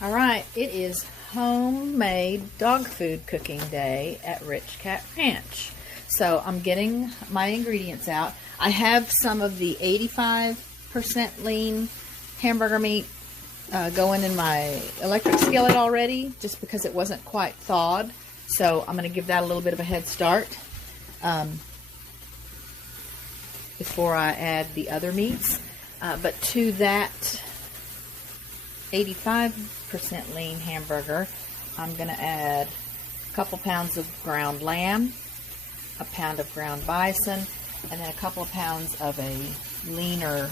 All right, it is homemade dog food cooking day at Rich Cat Ranch. So I'm getting my ingredients out. I have some of the 85% lean hamburger meat going in my electric skillet already, just because it wasn't quite thawed. So I'm going to give that a little bit of a head start before I add the other meats. But to that 85% lean hamburger, I'm going to add a couple pounds of ground lamb, a pound of ground bison, and then a couple of pounds of a leaner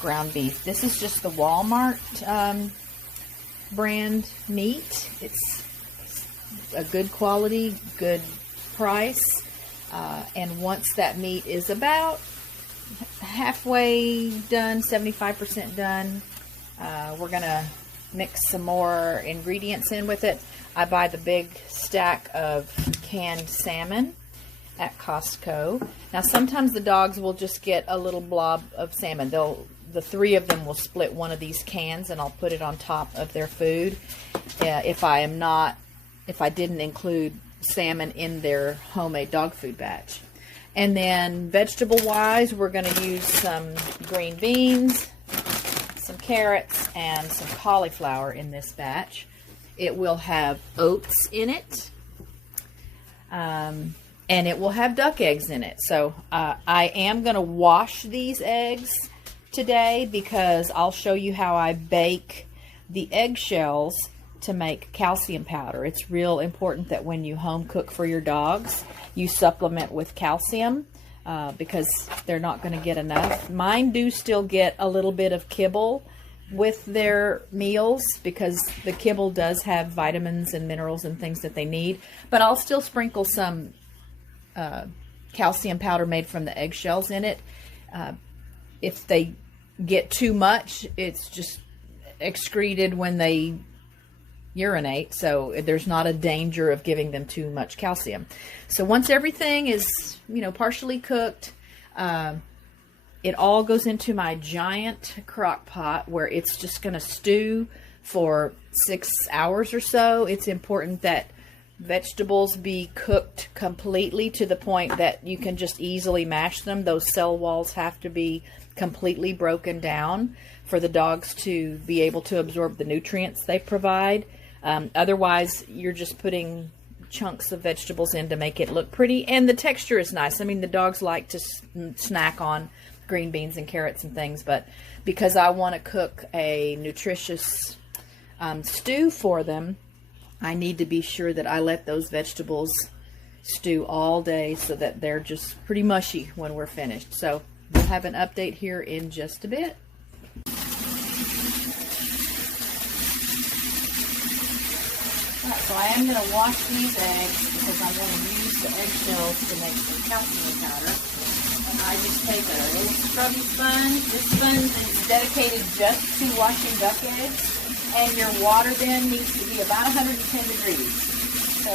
ground beef. This is just the Walmart brand meat. It's a good quality, good price, and once that meat is about halfway done, 75% done, we're gonna mix some more ingredients in with it. I buy the big stack of canned salmon at Costco. Now sometimes the dogs will just get a little blob of salmon. The three of them will split one of these cans, and I'll put it on top of their food if I didn't include salmon in their homemade dog food batch. And then vegetable wise, we're going to use some green beans, some carrots, and some cauliflower in this batch. It will have oats in it, and it will have duck eggs in it. So I am going to wash these eggs today, because I'll show you how I bake the eggshells to make calcium powder. It's real important that when you home cook for your dogs, you supplement with calcium, because they're not going to get enough. Mine do still get a little bit of kibble with their meals, because the kibble does have vitamins and minerals and things that they need, but I'll still sprinkle some calcium powder made from the eggshells in it. If they get too much, it's just excreted when they urinate, so there's not a danger of giving them too much calcium. So once everything is, partially cooked, it all goes into my giant crock pot, where it's just going to stew for 6 hours or so. It's important that vegetables be cooked completely to the point that you can just easily mash them. Those cell walls have to be completely broken down for the dogs to be able to absorb the nutrients they provide. Otherwise, you're just putting chunks of vegetables in to make it look pretty, and the texture is nice. I mean, the dogs like to snack on green beans and carrots and things, but because I want to cook a nutritious stew for them, I need to be sure that I let those vegetables stew all day so that they're just pretty mushy when we're finished. So we'll have an update here in just a bit. Alright, so I am going to wash these eggs, because I'm going to use the eggshells to make some calcium powder. And I just take a little scrubby sponge. This sponge is dedicated just to washing duck eggs. And your water then needs to be about 110 degrees. So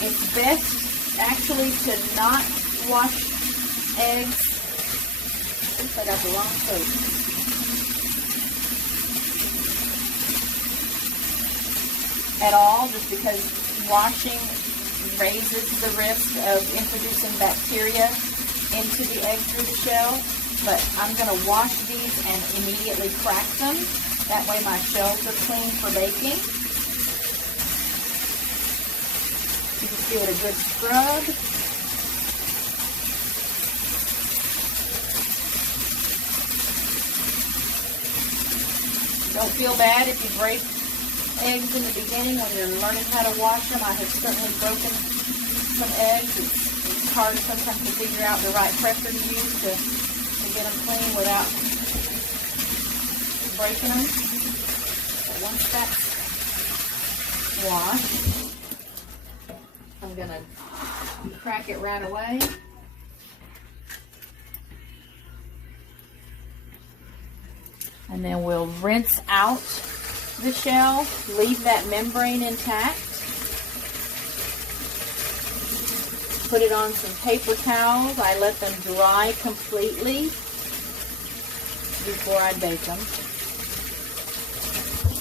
it's best actually to not wash eggs. Oops, I got the wrong soap. At all, just because washing raises the risk of introducing bacteria into the egg through the shell. But I'm going to wash these and immediately crack them. That way my shells are clean for baking. You just give it a good scrub. Don't feel bad if you break eggs in the beginning when you're learning how to wash them. I have certainly broken some eggs. It's hard sometimes to figure out the right pressure to use to get them clean without breaking them. So once that's washed, I'm going to crack it right away. And then we'll rinse out the shell, leave that membrane intact. Put it on some paper towels. I let them dry completely before I bake them.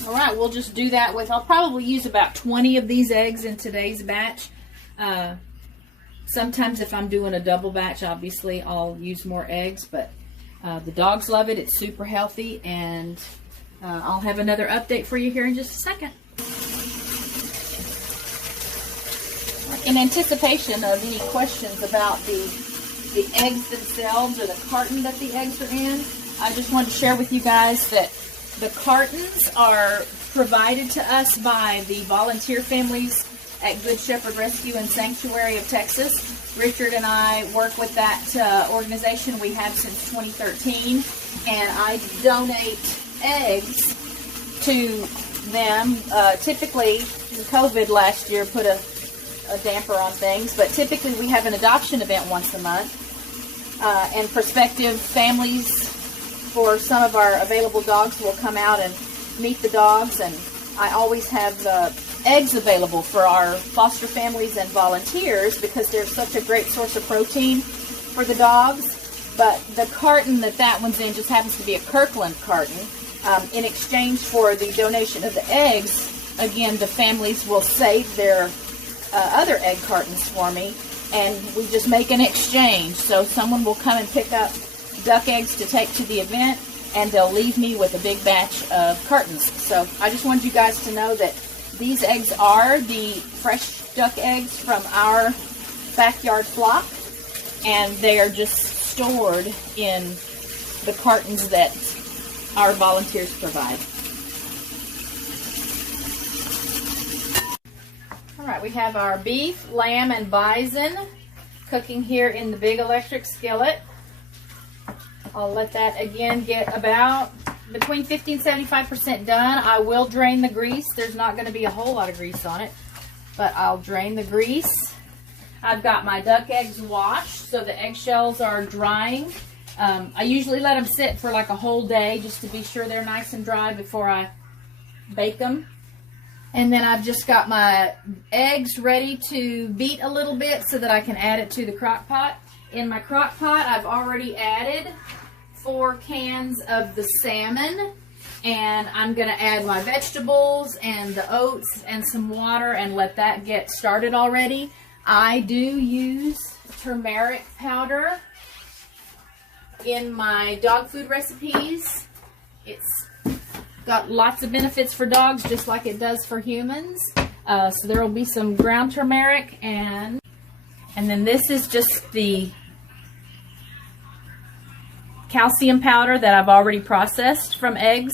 All right, we'll just do that with, I'll probably use about 20 of these eggs in today's batch. Sometimes if I'm doing a double batch, obviously I'll use more eggs, but the dogs love it. It's super healthy, and I'll have another update for you here in just a second. In anticipation of any questions about the eggs themselves or the carton that the eggs are in, I just wanted to share with you guys that the cartons are provided to us by the volunteer families at Good Shepherd Rescue and Sanctuary of Texas. Richard and I work with that organization. We have since 2013, and I donate eggs to them. Typically, COVID last year put a damper on things, but typically we have an adoption event once a month, and prospective families for some of our available dogs will come out and meet the dogs, and I always have eggs available for our foster families and volunteers because they're such a great source of protein for the dogs. But the carton that one's in just happens to be a Kirkland carton. In exchange for the donation of the eggs, again, the families will save their other egg cartons for me, and we just make an exchange. So someone will come and pick up duck eggs to take to the event, and they'll leave me with a big batch of cartons. So I just wanted you guys to know that these eggs are the fresh duck eggs from our backyard flock, and they are just stored in the cartons that our volunteers provide. All right, we have our beef, lamb, and bison cooking here in the big electric skillet. I'll let that again get about between 50 and 75% done. I will drain the grease. There's not going to be a whole lot of grease on it, but I'll drain the grease. I've got my duck eggs washed, so the eggshells are drying. I usually let them sit for like a whole day just to be sure they're nice and dry before I bake them. And then I've just got my eggs ready to beat a little bit so that I can add it to the crock pot. In my crock pot, I've already added 4 cans of the salmon, and I'm going to add my vegetables and the oats and some water and let that get started already. I do use turmeric powder in my dog food recipes. It's got lots of benefits for dogs just like it does for humans. So there will be some ground turmeric, and then this is just the calcium powder that I've already processed from eggs.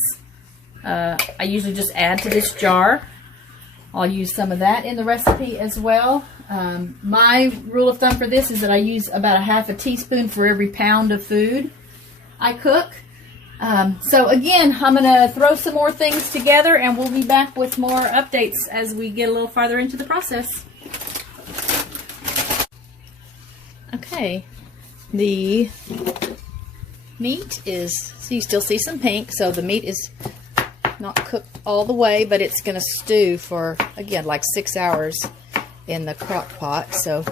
I usually just add to this jar. I'll use some of that in the recipe as well. My rule of thumb for this is that I use about 1/2 teaspoon for every pound of food I cook. So again, I'm going to throw some more things together, and we'll be back with more updates as we get a little farther into the process. Okay, the meat is, so you still see some pink, so the meat is not cooked all the way, but it's going to stew for, again, like 6 hours in the crock pot. So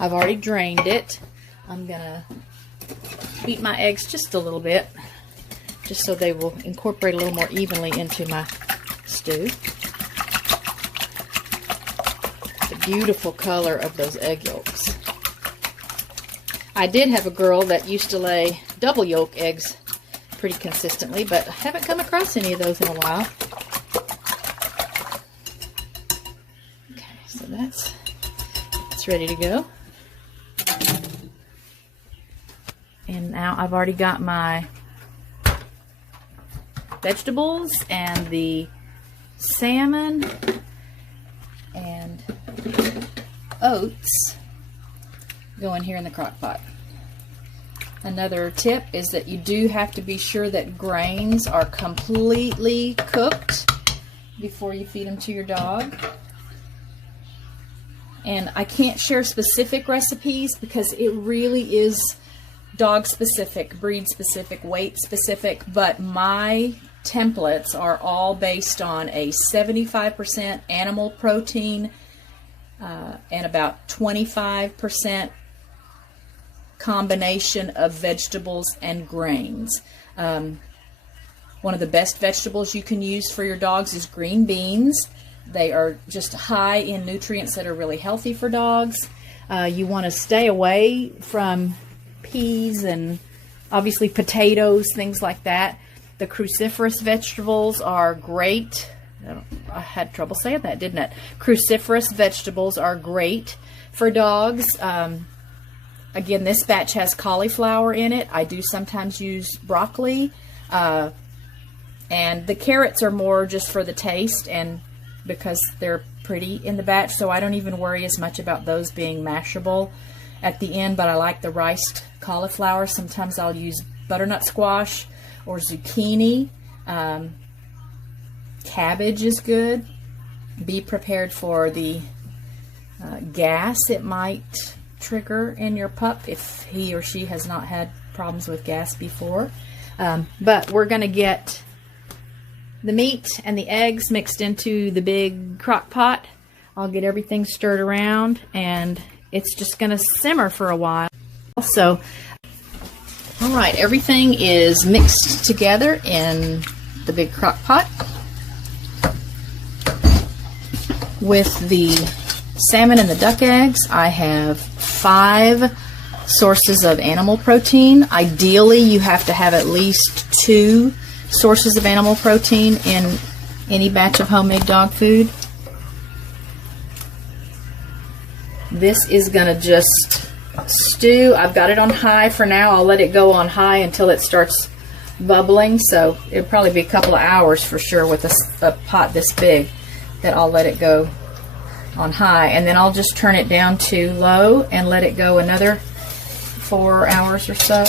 I've already drained it. I'm going to beat my eggs just a little bit, just so they will incorporate a little more evenly into my stew. The beautiful color of those egg yolks. I did have a girl that used to lay double yolk eggs pretty consistently, but I haven't come across any of those in a while. Okay, so that's ready to go. And now I've already got my vegetables and the salmon and oats going here in the crock pot. Another tip is that you do have to be sure that grains are completely cooked before you feed them to your dog. And I can't share specific recipes because it really is dog specific, breed specific, weight specific, but my templates are all based on a 75% animal protein and about 25% combination of vegetables and grains. One One of the best vegetables you can use for your dogs is green beans. They are just high in nutrients that are really healthy for dogs. You want to stay away from peas and obviously potatoes, things like that. The cruciferous vegetables are great. I had trouble saying that, didn't it? Cruciferous vegetables are great for dogs. Again, this batch has cauliflower in it. I do sometimes use broccoli. And the carrots are more just for the taste and because they're pretty in the batch, so I don't even worry as much about those being mashable at the end, but I like the riced cauliflower. Sometimes I'll use butternut squash or zucchini. Cabbage is good. Be prepared for the gas it might trigger in your pup if he or she has not had problems with gas before. But we're going to get the meat and the eggs mixed into the big crock pot. I'll get everything stirred around and it's just going to simmer for a while. So, all right, everything is mixed together in the big crock pot. With the salmon and the duck eggs, I have 5 sources of animal protein. Ideally, you have to have at least 2 sources of animal protein in any batch of homemade dog food. This is going to just stew. I've got it on high for now. I'll let it go on high until it starts bubbling, so it'll probably be a couple of hours for sure with a pot this big that I'll let it go on high, and then I'll just turn it down to low and let it go another 4 hours or so.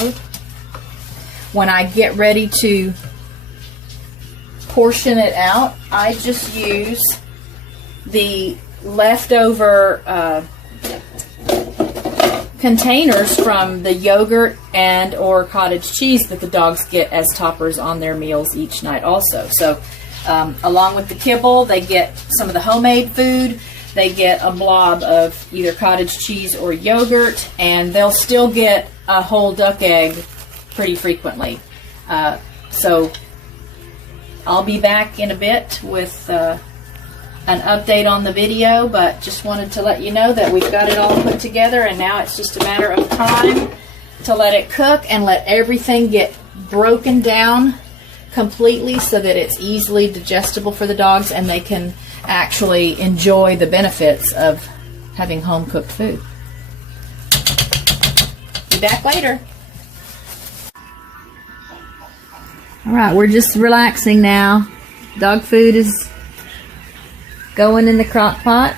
When I get ready to portion it out, I just use the leftover containers from the yogurt and or cottage cheese that the dogs get as toppers on their meals each night also. So along with the kibble, they get some of the homemade food. They get a blob of either cottage cheese or yogurt, and they'll still get a whole duck egg pretty frequently. So I'll be back in a bit with an update on the video, but just wanted to let you know that we've got it all put together, and now it's just a matter of time to let it cook and let everything get broken down completely so that it's easily digestible for the dogs and they can actually enjoy the benefits of having home-cooked food. Be back later. All right, we're just relaxing now. Dog food is going in the crock pot.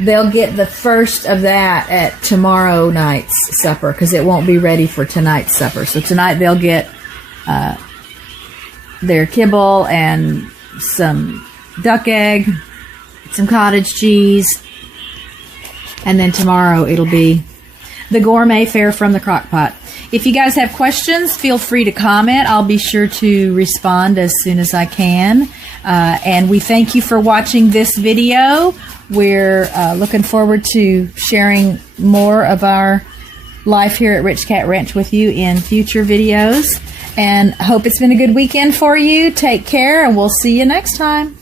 They'll get the first of that at tomorrow night's supper because it won't be ready for tonight's supper. So tonight they'll get their kibble and some duck egg, some cottage cheese, and then tomorrow it'll be the gourmet fare from the crock pot. If you guys have questions, feel free to comment. I'll be sure to respond as soon as I can. And we thank you for watching this video. We're looking forward to sharing more of our life here at Rich Cat Ranch with you in future videos. And I hope it's been a good weekend for you. Take care, and we'll see you next time.